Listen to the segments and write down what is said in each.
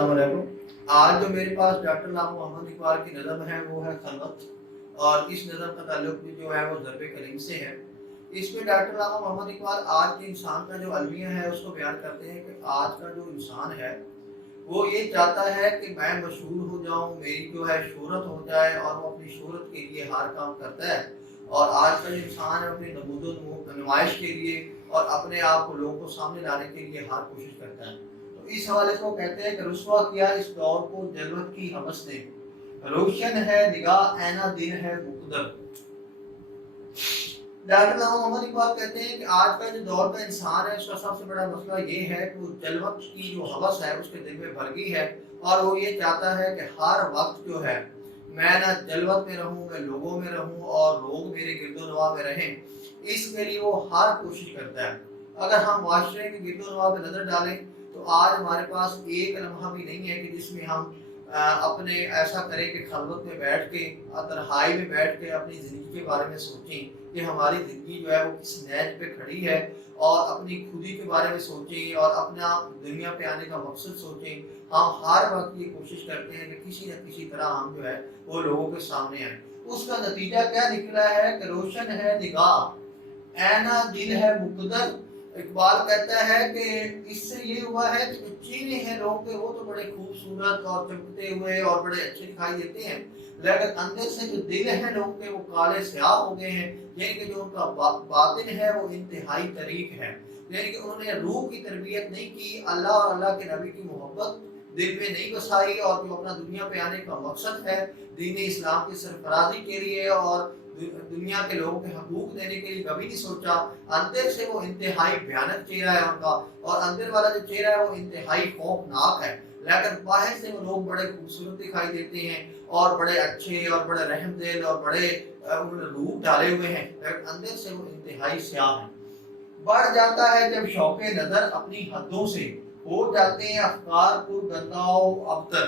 अस्सलाम वालेकुम। आज जो मेरे पास डॉक्टर लामा मोहम्मद इकबाल की नज़म है वो है खलवत, और इस नज़म का ताल्लुक भी जो है वो ज़रब कलीम से है। इसमें डॉक्टर लामा मोहम्मद इकबाल आज के इंसान का जो अलमिया है उसको बयान करते हैं कि आज का जो इंसान है वो ये चाहता है कि मैं मशहूर हो जाऊं, मेरी जो है शोहरत हो जाए, और वो अपनी शोहरत के लिए हर काम करता है। और आज का जो इंसान है अपनी नमूदो नुमाइश के लिए और अपने आप को लोगों को सामने लाने के लिए हर कोशिश करता है। तो इस हवाले से वो कहते हैं कि रुस्वा किया इस दौर को जलवत की हवस ने, रोशन है निगाह ऐना दिन है मुकद्दर। डॉक्टर लामा मोहम्मद इकबाल कहते हैं कि आज का जो दौर का इंसान है उसका सबसे बड़ा मसला ये है कि वो जलवत की जो हवस है उसके दिल में भर गई है, और वो ये चाहता है कि हर वक्त जो है मैं ना जलवत में रहूं, मैं लोगों में रहूं और लोग मेरे गिरदोनवा में रहें। इसके लिए वो हर कोशिश करता है। अगर हम माशरे के गिरदोनवा पे नजर डालें तो आज हमारे पास एक लम्हा भी नहीं है कि जिसमें हम अपने ऐसा करें कि खलवत में बैठ के, तन्हाई में बैठ के अपनी ज़िंदगी के बारे में सोचें कि हमारी ज़िंदगी जो है वो किस नहज पे खड़ी है, और अपनी खुदी के बारे में सोचें और अपना दुनिया पे आने का मकसद सोचें। हम हर वक्त ये कोशिश करते हैं कि किसी न किसी तरह हम जो है वो लोगों के सामने आए। उसका नतीजा क्या निकला है कि रोशन है निगाह ऐना दिल है मुकद्दर। इकबाल कहता है कि इससे ये हुआ है कि जो चेहरे हैं लोगों के वो तो बड़े खूबसूरत और चमकते हुए और बड़े अच्छे दिखाई देते हैं, लेकिन अंदर से जो दिल है लोगों के वो काले स्याह हो गए हैं। यानी कि जो उनका बातिन है वो इंतहाई तरीक है, यानी कि उन्होंने रूह की तरबियत नहीं की, अल्लाह और अल्लाह के नबी की मोहब्बत दिल में नहीं बसाई, और जो अपना दुनिया पे आने का मकसद है दीन इस्लाम की सरफराजी के लिए और दुनिया के लोगों के हकूक देने के लिए कभी नहीं सोचा। अंदर से वो इंतहाई भयानक चेहरा है उनका, और अंदर वाला जो चेहरा है वो इंतहाई खौफनाक है, लेकिन बाहर से वो लोग बड़े खूबसूरत दिखाई देते हैं और बड़े अच्छे और बड़े रहमदिल और बड़े रूप डाले हुए हैं, लेकिन अंदर से वो इंतहाई स्याह है। बढ़ जाता है जब शौके नजर अपनी हदों से, हो जाते हैं अफकार पुर गंदाओ अबतर।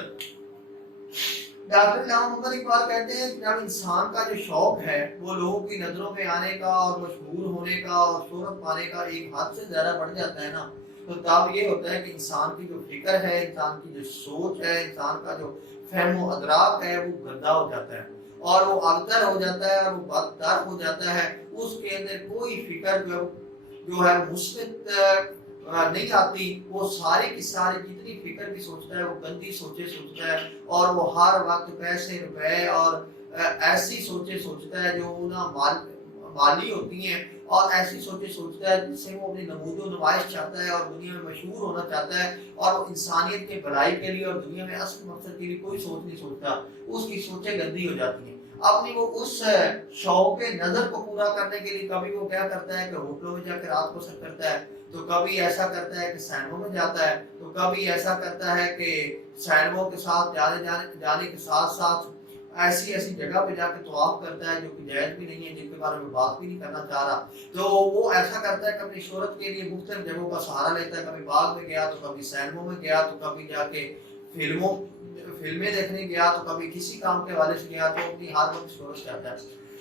डॉक्टर लामा मोहम्मद इकबाल कहते हैं जब इंसान का जो शौक है वो लोगों की नजरों में आने का और मशहूर होने का और शोहरत पाने का एक हद से ज्यादा बढ़ जाता है ना, तो तब ये होता है कि इंसान की जो फिक्र है, इंसान की जो सोच है, इंसान का जो फहम अदराक है वो गंदा हो जाता है और वो अबतर हो जाता है और वो बदतर हो जाता है। उसके अंदर कोई फिक्र जो है मुस्बित नहीं आती। वो सारे की सारी जितनी फिक्र भी सोचता है वो गंदी सोचे सोचता है, और वो हर वक्त पैसे रुपए और ऐसी सोचे सोचता है जो ना माली होती हैं, और ऐसी सोचे सोचता है जिससे वो अपनी नमूदो नुमाइश चाहता है और दुनिया में मशहूर होना चाहता है, और वो इंसानियत के भलाई के लिए और दुनिया में असल मकसद के लिए कोई सोच नहीं सोचता। उसकी सोचें गंदी हो जाती हैं। अपनी वो उस शौक नजर को पूरा करने के लिए कभी वो क्या करता है कि होटलों में जाकर रात को सर करता है, तो कभी ऐसा करता है कि सैनों में जाता है, तो कभी ऐसा करता है कि सैनों के साथ जाने के साथ साथ ऐसी ऐसी जगह पे जाके तवाफ करता है जो कि जायज भी नहीं है, जिनके बारे में बात भी नहीं करना चाह रहा। तो वो ऐसा करता है कि अपनी शोहरत के लिए मुख्तलिफ जगहों का सहारा लेता है, कभी बाग में गया तो कभी सैनों में गया तो कभी जाके फिल्में देखने गया तो कभी किसी काम के हवाले से गया, तो अपनी हर वक्त शोहरत चाहता है।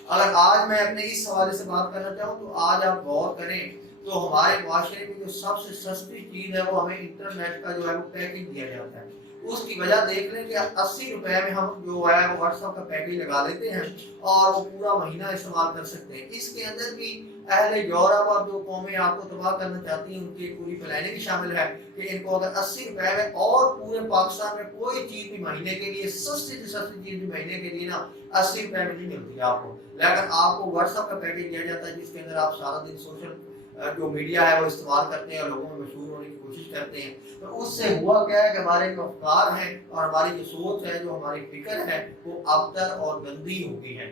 अगर आज मैं अपने इस हवाले से बात करना चाहूँ तो आज आप गौर करें तो हमारे माशरे में जो सबसे सस्ती चीज है वो हमें इंटरनेट का जो है वो पैकेज दिया जाता है। उसकी वजह देख लें कि 80 रुपए में हम जो है वो व्हाट्सएप का पैकेज लगा लेते हैं और वो पूरा महीना इस्तेमाल कर सकते हैं। इसके अंदर भी अहले यूरोप और जो कौमें आपको तबाह करना चाहती हैं उनकी पूरी प्लानिंग शामिल है कि इनको अगर 80 रुपए में और पूरे पाकिस्तान में कोई चीज भी महीने के लिए सस्ती से सस्ती चीज भी महीने के लिए ना 80 रुपए में नहीं मिलती आपको, लेकिन आपको व्हाट्सएप का पैकेज दिया जाता है जिसके अंदर आप सारा दिन सोशल जो मीडिया है वो इस्तेमाल करते हैं और लोगों में मशहूर होने की कोशिश करते हैं। तो उससे हुआ क्या है कि हमारे जो अफकार हैं और हमारी जो सोच है, जो हमारी फिक्र है वो अबतर और गंदी हो गई है।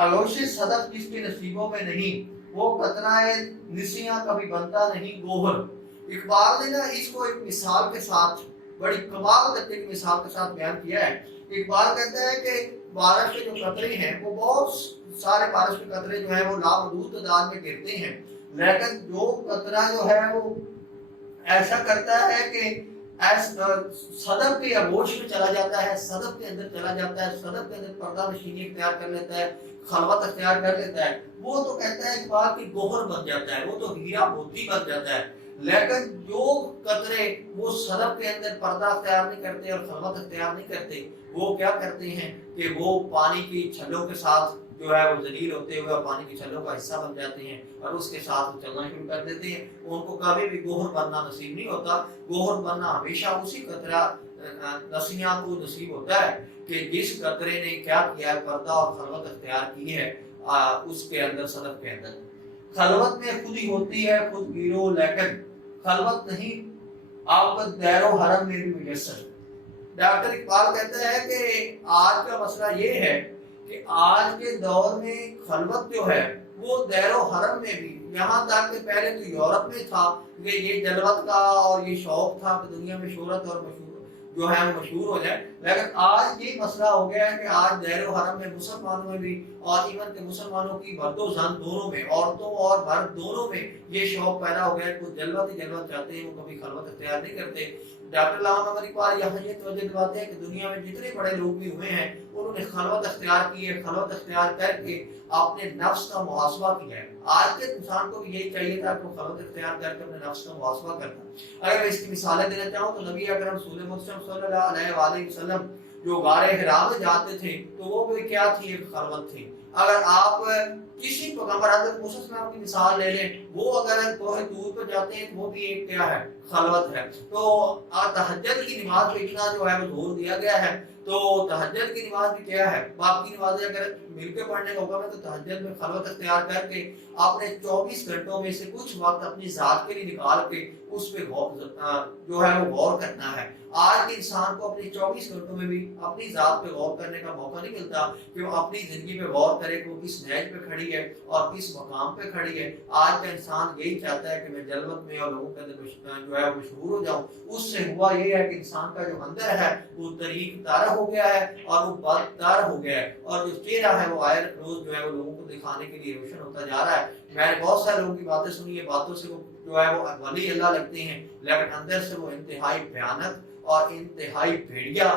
अलोशे सदफ जिसके नसीबों में नहीं, वो कतराए निसियां कभी बनता नहीं गोहर। इकबाल ने ना इसको एक मिसाल के साथ, बड़ी कमाल करके एक मिसाल के साथ बयान किया है। इकबाल कहता है कि बारिश के जो कतरे हैं वो बहुत सारे बारिश के कतरे जो है वो लामहदूद तादाद में गिरते हैं, लेकिन जो कतरा जो है वो ऐसा करता है कि सदफ के आगोश में चला जाता है, सदफ के अंदर चला जाता है, सदफ के अंदर पर्दा नशीनी इख्तियार कर लेता है, खलवत इख्तियार कर लेता है। वो तो कहता है इकबाल की गोहर बन जाता है, वो तो हीरा मोती बन जाता है। لیکن جو قطرے وہ صدف کے اندر پردہ اختیار نہیں کرتے اور خلوت اختیار نہیں کرتے، وہ کیا کرتے ہیں کہ وہ پانی کی چھلوں کے ساتھ جو ہے وہ ذلیل ہوتے ہوئے پانی کی چھلوں کا حصہ بن جاتے ہیں اور اس کے ساتھ وہ چلنا شروع کر دیتے ہیں. ان کو کبھی بھی گوہر بننا نصیب نہیں ہوتا. گوہر بننا ہمیشہ اسی قطرہ نسیاں کو نصیب ہوتا ہے کہ جس قطرے نے کیا کیا ہے، پردہ اور خلوت اختیار کی ہے اس کے اندر، صدف کے اندر. خلوت میں خود ہی ہوتی ہے خود گیرو، لیکن خلوت نہیں آپ کا دیر و حرم میں بھی میسر. ڈاکٹر اقبال کہتا ہے کہ آج کا مسئلہ یہ ہے کہ آج کے دور میں خلوت جو ہے وہ دیر و حرم میں بھی، یہاں تک کہ پہلے تو یورپ میں تھا کہ یہ جلوت کا اور یہ شوق تھا کہ دنیا میں شہرت اور مشہور جو ہے وہ مشہور ہو جائے، لیکن آج یہ مسئلہ ہو گیا ہے کہ آج دیر و حرم میں مسلمانوں میں بھی اور ایون کہ مسلمانوں کی مرد و زن دونوں میں، عورتوں اور مرد دونوں میں یہ شوق پیدا ہو گیا ہے کہ جلوت ہی جلوت چاہتے ہیں، وہ کبھی خلوت اختیار نہیں کرتے. ڈاکٹر علامہ محمد اقبال یہاں یہ توجہ دلاتے ہیں کہ دنیا میں جتنے بڑے لوگ بھی ہوئے ہیں انہوں نے خلوت اختیار کی ہے، خلوت اختیار کر کے اپنے نفس کا محاسبہ کیا ہے. آج کے انسان کو بھی یہی چاہیے تھا کہ وہ خلوت اختیار کر کے اپنے نفس کا محاسبہ کرتا. اگر میں اس کی مثالیں دینا چاہوں تو نبی اکرم رسول محترم صلی اللہ علیہ وآلہ وسلم جو غار حرا میں جاتے تھے تو وہ بھی کیا تھی، ایک خلوت تھی. اگر آپ کسی پیغمبر حضرت موسیٰ علیہ السلام کی مثال لے لیں، وہ اگر کوہ طور پہ جاتے ہیں تو وہ بھی ایک کیا ہے، خلوت ہے. تو تہجد کی نماز پہ اتنا جو ہے وہ زور دیا گیا ہے، تو تہجد کی نماز بھی کیا ہے، باقی نمازیں اگر مل کے پڑھنے کا حکم ہے تو تہجد میں خلوت اختیار کر کے اپنے 24 گھنٹوں میں سے کچھ وقت اپنی ذات کے لیے نکال کے اس پہ جو ہے وہ غور کرنا ہے. آج کے انسان کو اپنے 24 گھنٹوں میں بھی اپنی ذات پہ غور کرنے کا موقع نہیں ملتا کہ وہ اپنی زندگی پہ غور کرے کہ وہ کس نہج پہ کھڑی ہے اور کس مقام پہ کھڑی ہے. آج کا انسان یہی چاہتا ہے کہ میں جلوت میں اور لوگوں کے اندر جو ہے مشہور ہو جاؤں. اس سے ہوا یہ ہے کہ انسان کا جو اندر ہے وہ طریق تارہ ہو گیا ہے اور وہ بد تار ہو گیا ہے، اور جو چہرہ ہے وہ آئے روز جو ہے وہ لوگوں کو دکھانے کے لیے روشن ہوتا جا رہا ہے. میں نے بہت سارے لوگوں کی باتیں سنی ہے، باتوں سے وہ جو ہے وہ ولی اللہ لگتے ہیں، لیکن اندر سے وہ انتہائی بھیانک اور انتہائی بھیڑیا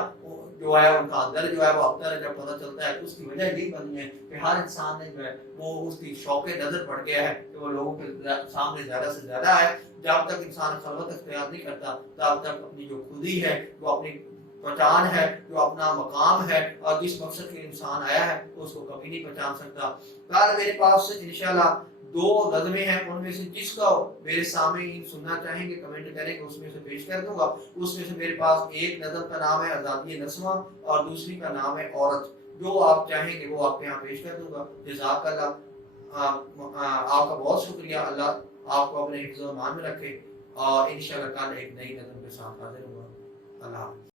جو ہے ان کا اندر جو ہے وہ اختر ہے. جب پتہ چلتا ہے اس کی وجہ یہی بنی ہے کہ ہر انسان نے جو ہے وہ اس کی شوق نظر پڑ گیا ہے کہ وہ لوگوں کے سامنے زیادہ سے زیادہ ہے. جب تک انسان خلوت اختیار نہیں کرتا تب تک اپنی جو خودی ہے، جو اپنی پہچان ہے، جو اپنا مقام ہے اور جس مقصد کے انسان آیا ہے اس کو کبھی نہیں پہچان سکتا. کل میرے پاس انشاءاللہ 2 نظمیں ہیں، ان میں سے جس کا میرے سامنے سننا چاہیں گے کمنٹ کریں گے، اس میں سے پیش کر دوں گا. اس میں سے میرے پاس ایک نظم کا نام ہے آزادی نسواں اور دوسری کا نام ہے عورت. جو آپ چاہیں گے وہ آپ کے یہاں پیش کر دوں گا. جزاک اللہ. آپ کا بہت شکریہ. اللہ آپ کو اپنے حفظ و امان میں رکھے اور انشاءاللہ کل ایک نئی نظم کے ساتھ حاضر ہوں گا. اللہ حافظ.